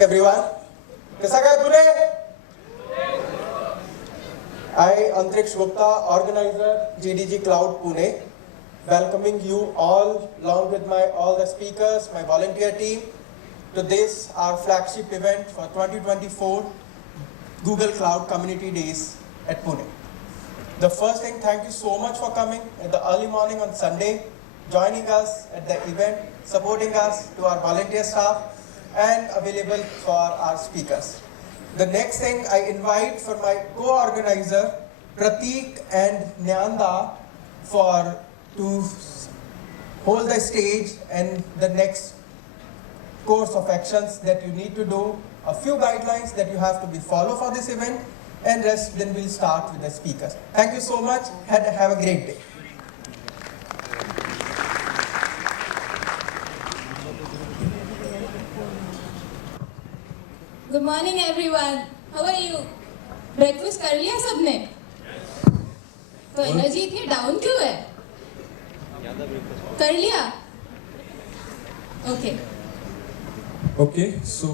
everyone. कैसा गया Pune? I, Antrixsh Gupta, organizer GDG Cloud Pune, welcoming you all along with all the speakers, my volunteer team, to this our flagship event for 2024 Google Cloud Community Days at Pune. The first thing, thank you so much for coming in the early morning on Sunday, joining us at the event, supporting us, to our volunteer staff, and available for our speakers. The next thing, I invite for my co-organizer, Prateek and Nyanda, to hold the stage and the next course of actions that you need to do, a few guidelines that you have to be follow for this event, and rest, then we'll start with the speakers. Thank you so much, and have a great day. Good morning everyone. How are you? Breakfast कर लिया सबने? तो energy इतनी down क्यों है? कर लिया? Okay. Okay, so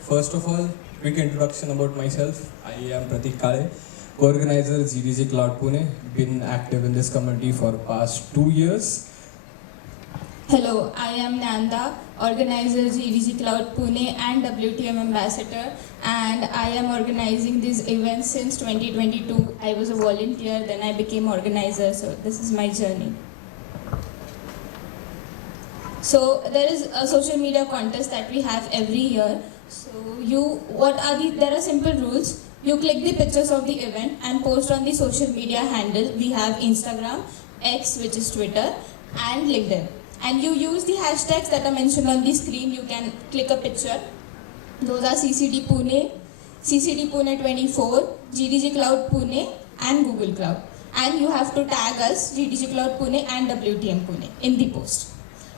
first of all, quick introduction about myself. I am Prateek Kale, co-organizer GDG Cloud Pune. Been active in this community for past 2 years. Hello, I am Nanda, organizer GDG Cloud Pune and WTM ambassador, and I am organizing this event since 2022. I was a volunteer, then I became organizer, so this is my journey. So there is a social media contest that we have every year. So there are simple rules. You click the pictures of the event and post on the social media handle. We have Instagram, X, which is Twitter, and LinkedIn. And you use the hashtags that are mentioned on the screen. You can click a picture. Those are CCD Pune 24, GDG Cloud Pune, and Google Cloud. And you have to tag us, GDG Cloud Pune and WTM Pune, in the post.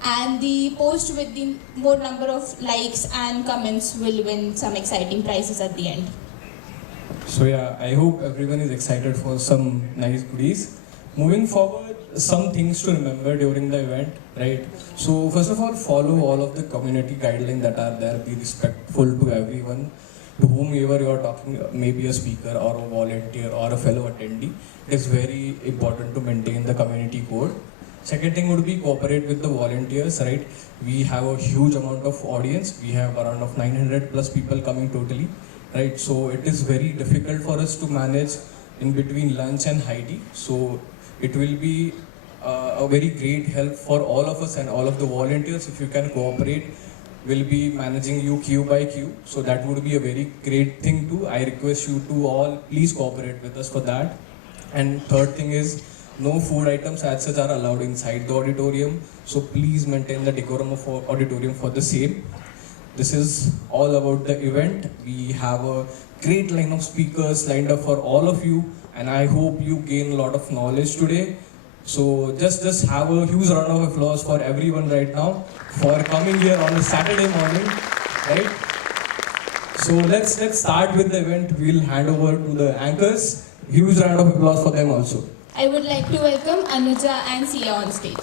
And the post with the more number of likes and comments will win some exciting prizes at the end. So yeah, I hope everyone is excited for some nice goodies. Moving forward, some things to remember during the event, right? So first of all, follow all of the community guidelines that are there. Be respectful to everyone, to whomever you are talking, maybe a speaker or a volunteer or a fellow attendee. It is very important to maintain the community code. Second thing would be cooperate with the volunteers, right? We have a huge amount of audience. We have around 900 plus people coming totally, right? So it is very difficult for us to manage in between lunch and high tea. So it will be a very great help for all of us and all of the volunteers if you can cooperate. We'll be managing you queue by queue. So that would be a very great thing too. I request you to all please cooperate with us for that. And third thing is, no food items as such are allowed inside the auditorium. So please maintain the decorum of our auditorium for the same. This is all about the event. We have a great line of speakers lined up for all of you, and I hope you gain a lot of knowledge today. So just have a huge round of applause for everyone right now for coming here on a Saturday morning, right? So let's start with the event. We'll hand over to the anchors. Huge round of applause for them also. I would like to welcome Anuja and Sia on stage.